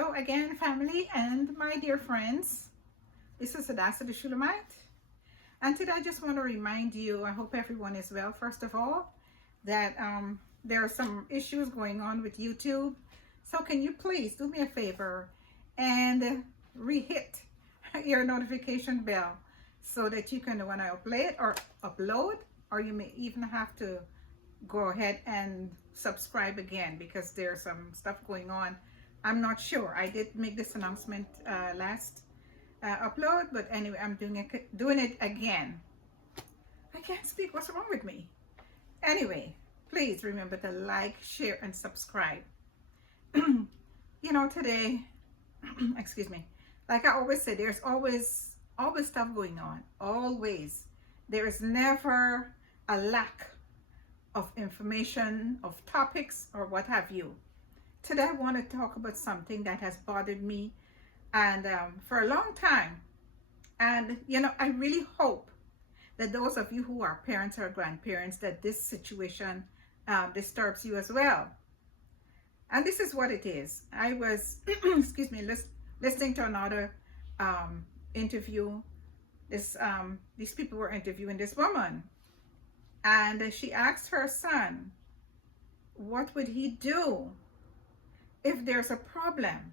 Hello again, family and my dear friends. This is Hadasha Shulamite. And today I just want to remind you, I hope everyone is well, first of all, that there are some issues going on with YouTube. So can you please do me a favor and re-hit your notification bell so that you can, when I upload, or you may even have to go ahead and subscribe again because there's some stuff going on. I'm not sure. I did make this announcement last upload, but anyway, I'm doing it again. I can't speak. What's wrong with me? Anyway, please remember to like, share, and subscribe. Today, excuse me, like I always say, there's always stuff going on. Always. There is never a lack of information, of topics, or what have you. Today I want to talk about something that has bothered me and for a long time. And I really hope that those of you who are parents or grandparents, that this situation disturbs you as well. And this is what it is. I was excuse me, listening to another interview. These people were interviewing this woman, and she asked her son, what would he do if there's a problem?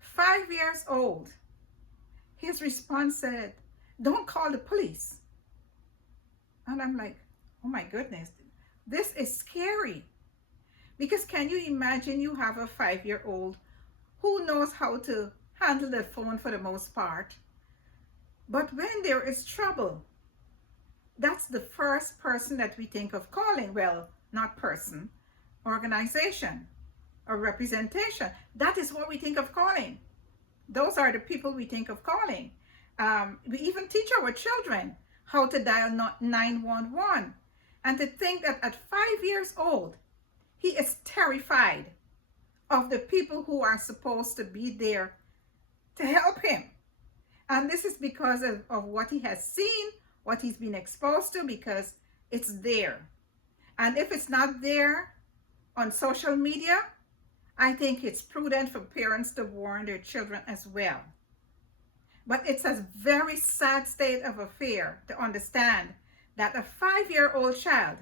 5 years old. His response said, don't call the police. And I'm like, oh my goodness, this is scary. Because can you imagine you have a 5-year-old who knows how to handle the phone for the most part, but when there is trouble, that's the first person that we think of calling. Well, not person, organization, or representation. That is what we think of calling. Those are the people we think of calling. We even teach our children how to dial 911. And to think that at 5 years old, he is terrified of the people who are supposed to be there to help him. And this is because of what he has seen, what he's been exposed to, because it's there. And if it's not there on social media, I think it's prudent for parents to warn their children as well. But it's a very sad state of affair to understand that a 5-year-old child,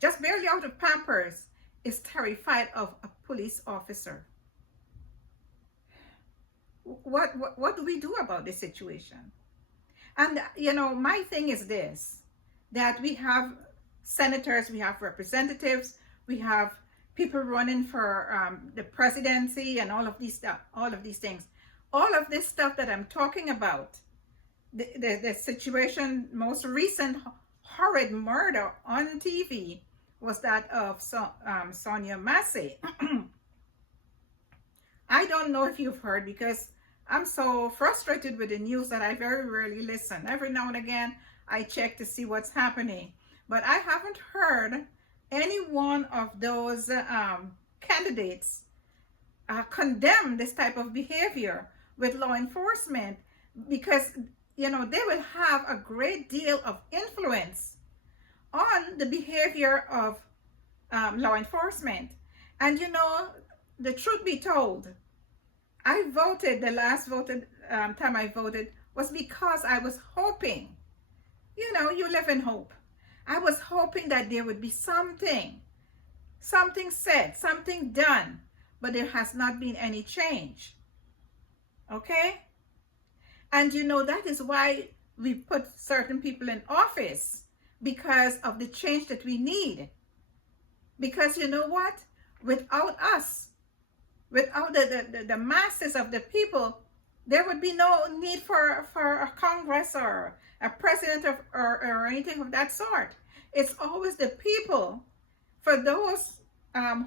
just barely out of Pampers, is terrified of a police officer. What do we do about this situation? And my thing is this, that we have senators, we have representatives, we have people running for the presidency and all of these things. All of this stuff that I'm talking about, the situation, most recent horrid murder on TV was that of Sonia Massey. I don't know if you've heard, because I'm so frustrated with the news that I very rarely listen. Every now and again, I check to see what's happening. But I haven't heard any one of those candidates condemn this type of behavior with law enforcement, because they will have a great deal of influence on the behavior of law enforcement. And the truth be told, I voted, the last time I voted was because I was hoping, you live in hope. I was hoping that there would be something said, something done, but there has not been any change. Okay? And that is why we put certain people in office, because of the change that we need. Because you know what? Without us, without the masses of the people, there would be no need for a Congress or a president or anything of that sort. It's always the people, for those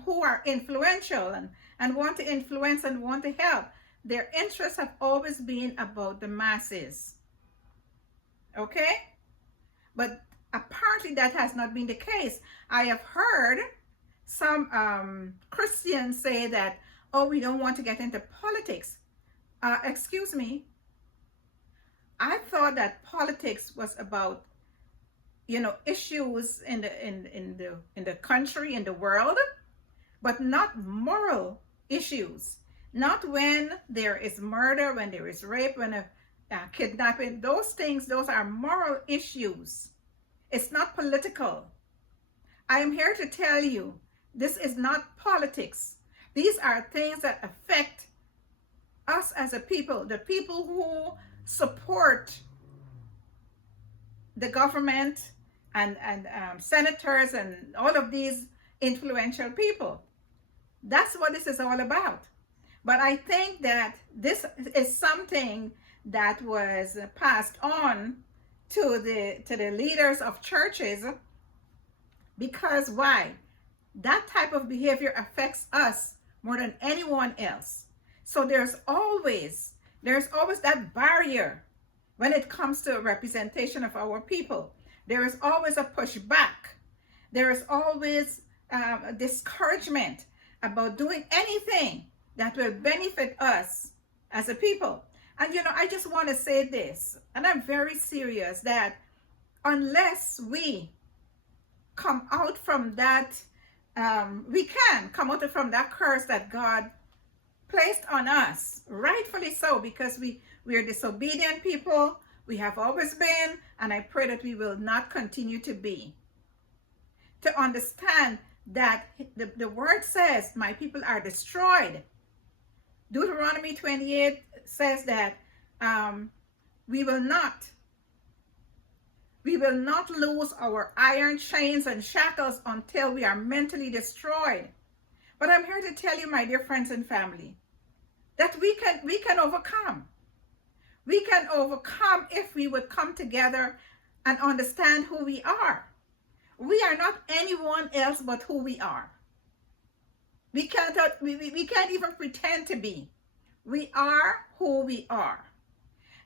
who are influential and want to influence and want to help. Their interests have always been about the masses. Okay? But apparently that has not been the case. I have heard some Christians say that, oh, we don't want to get into politics. Excuse me. I thought that politics was about, issues in the country, in the world, but not moral issues. Not when there is murder, when there is rape, when a kidnapping. Those things, those are moral issues. It's not political. I am here to tell you, this is not politics. These are things that affect us as a people, the people who support the government and senators and all of these influential people. That's what this is all about. But I think that this is something that was passed on to the leaders of churches, because why? That type of behavior affects us more than anyone else. So there's always that barrier when it comes to representation of our people. There is always a pushback. There is always a discouragement about doing anything that will benefit us as a people. And I just want to say this, and I'm very serious, that unless we come out from that, we can come out from that curse that God placed on us, rightfully so, because we are disobedient people. We have always been, and I pray that we will not continue to be. To understand that the word says, my people are destroyed. Deuteronomy 28 says that we will not lose our iron chains and shackles until we are mentally destroyed. But I'm here to tell you, my dear friends and family, that we can overcome. We can overcome if we would come together and understand who we are. We are not anyone else but who we are. We can't even pretend to be. We are who we are.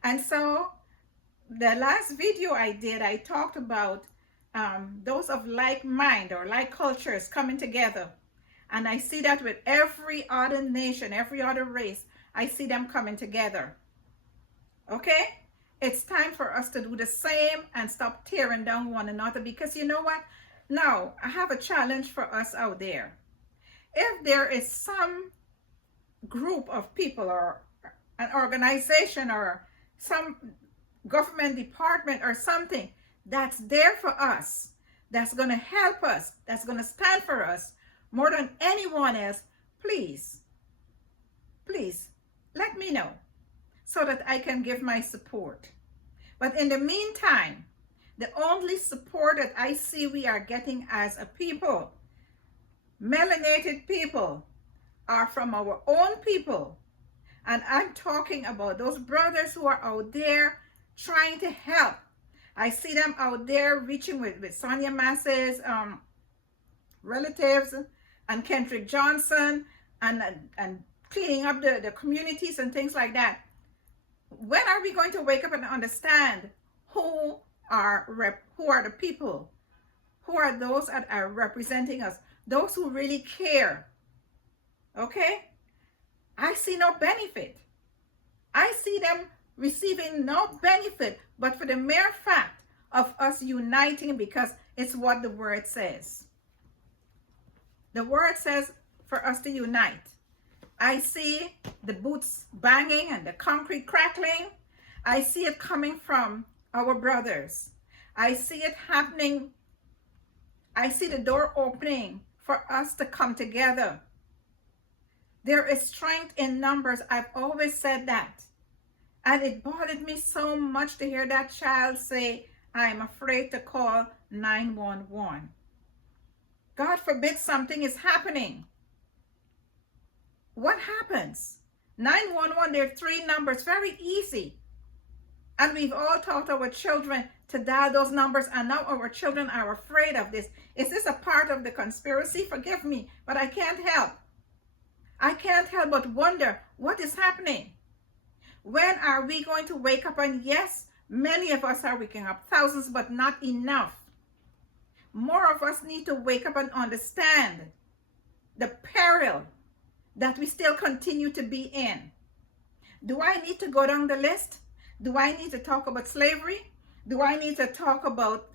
And so the last video I did, I talked about those of like mind or like cultures coming together. And I see that with every other nation, every other race, I see them coming together. Okay? It's time for us to do the same and stop tearing down one another, because you know what? Now, I have a challenge for us out there. If there is some group of people or an organization or some government department or something that's there for us, that's going to help us, that's going to stand for us more than anyone else, please let me know so that I can give my support. But in the meantime, the only support that I see we are getting as a people, melanated people, are from our own people. And I'm talking about those brothers who are out there trying to help. I see them out there reaching with Sonia Massey's relatives and Kendrick Johnson and cleaning up the communities and things like that. When are we going to wake up and understand who are the people? Who are those that are representing us? Those who really care. Okay? I see no benefit. I see them receiving no benefit, but for the mere fact of us uniting, because it's what the word says. The word says for us to unite. I see the boots banging and the concrete crackling. I see it coming from our brothers. I see it happening. I see the door opening for us to come together. There is strength in numbers. I've always said that. And it bothered me so much to hear that child say, I'm afraid to call 911. God forbid something is happening. What happens? 911, there are 3 numbers, very easy. And we've all taught our children to dial those numbers, and now our children are afraid of this. Is this a part of the conspiracy? Forgive me, but I can't help. I can't help but wonder what is happening. When are we going to wake up? And yes, many of us are waking up, thousands, but not enough. More of us need to wake up and understand the peril that we still continue to be in. Do I need to go down the list? Do I need to talk about slavery? Do I need to talk about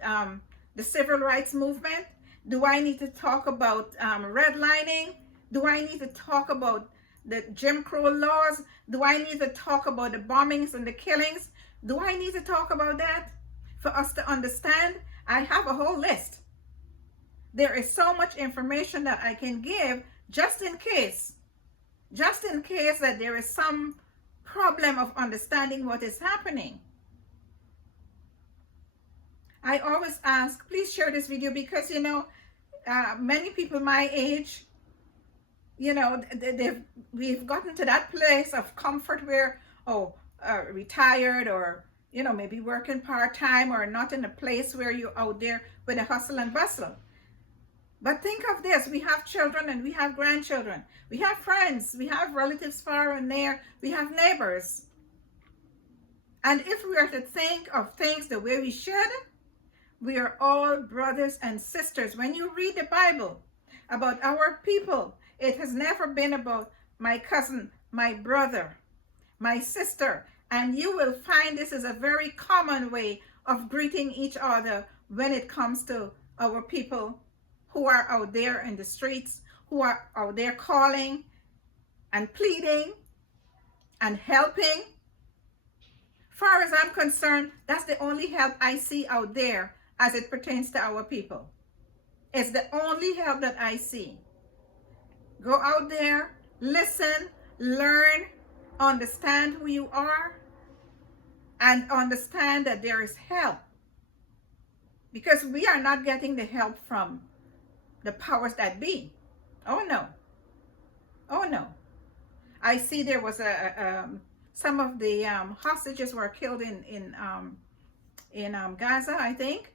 the civil rights movement? Do I need to talk about redlining? Do I need to talk about the Jim Crow laws? Do I need to talk about the bombings and the killings? Do I need to talk about that for us to understand? I have a whole list. There is so much information that I can give just in case that there is some problem of understanding what is happening. I always ask, please share this video, because many people my age, we've gotten to that place of comfort where, retired, or maybe working part-time, or not in a place where you're out there with a hustle and bustle. But think of this: we have children and we have grandchildren, we have friends, we have relatives far and near, we have neighbors. And if we are to think of things the way we should, we are all brothers and sisters. When you read the Bible about our people, it has never been about my cousin, my brother, my sister. And you will find this is a very common way of greeting each other when it comes to our people who are out there in the streets, who are out there calling and pleading and helping. Far as I'm concerned, that's the only help I see out there as it pertains to our people. It's the only help that I see. Go out there, listen, learn, understand who you are, and understand that there is help. Because we are not getting the help from the powers that be. Oh no. Oh no. I see there was some of the hostages were killed in Gaza, I think,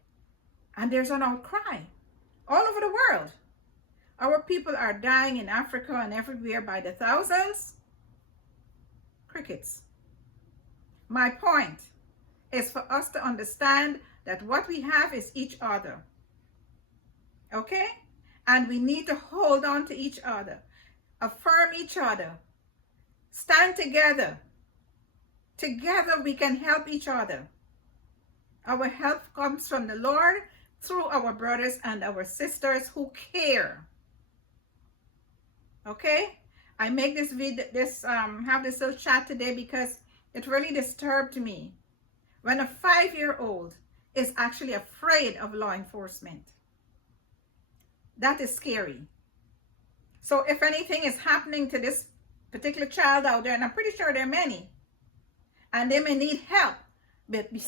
and there's an outcry all over the world. Our people are dying in Africa and everywhere by the thousands. Crickets. My point is for us to understand that what we have is each other. Okay? And we need to hold on to each other, affirm each other, stand together. Together we can help each other. Our help comes from the Lord through our brothers and our sisters who care. Okay? I make this video, have this little chat today because it really disturbed me when a 5-year-old is actually afraid of law enforcement. That is scary. So if anything is happening to this particular child out there, and I'm pretty sure there are many, and they may need help, but they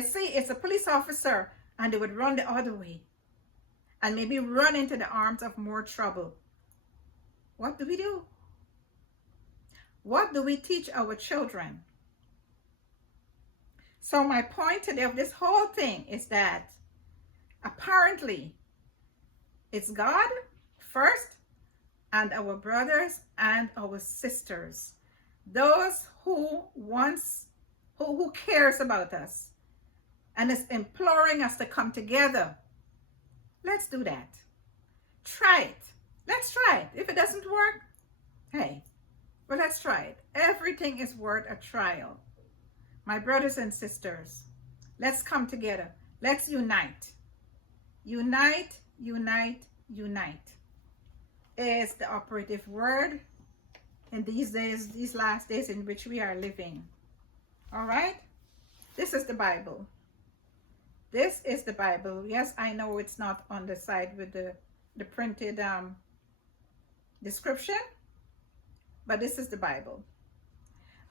see it's a police officer, and they would run the other way and maybe run into the arms of more trouble. What do we do? What do we teach our children? So my point today of this whole thing is that apparently it's God first, and our brothers and our sisters, those who cares about us and is imploring us to come together. Let's do that. Try it. Let's try it. If it doesn't work, hey, well, let's try it. Everything is worth a trial. My brothers and sisters, let's come together. Let's unite. Unite, unite, unite is the operative word in these days, these last days in which we are living. All right? This is the Bible. This is the Bible. Yes, I know it's not on the side with the printed description, but this is the Bible.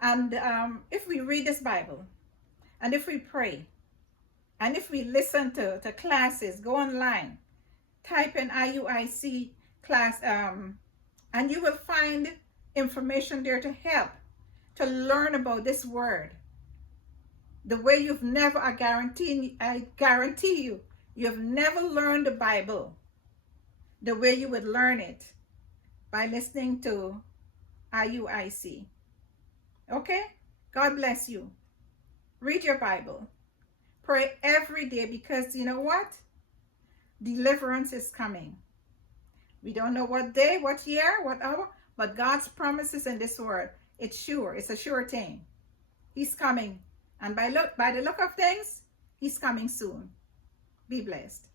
And if we read this Bible, and if we pray, and if we listen to classes, go online, type in IUIC class, and you will find information there to help, to learn about this word. The way you've never, I guarantee you, you've never learned the Bible the way you would learn it by listening to IUIC. Okay? God bless you. Read your Bible. Pray every day, because you know what? Deliverance is coming. We don't know what day, what year, what hour, but God's promises in this word, it's sure. It's a sure thing. He's coming. And by the look of things, he's coming soon. Be blessed.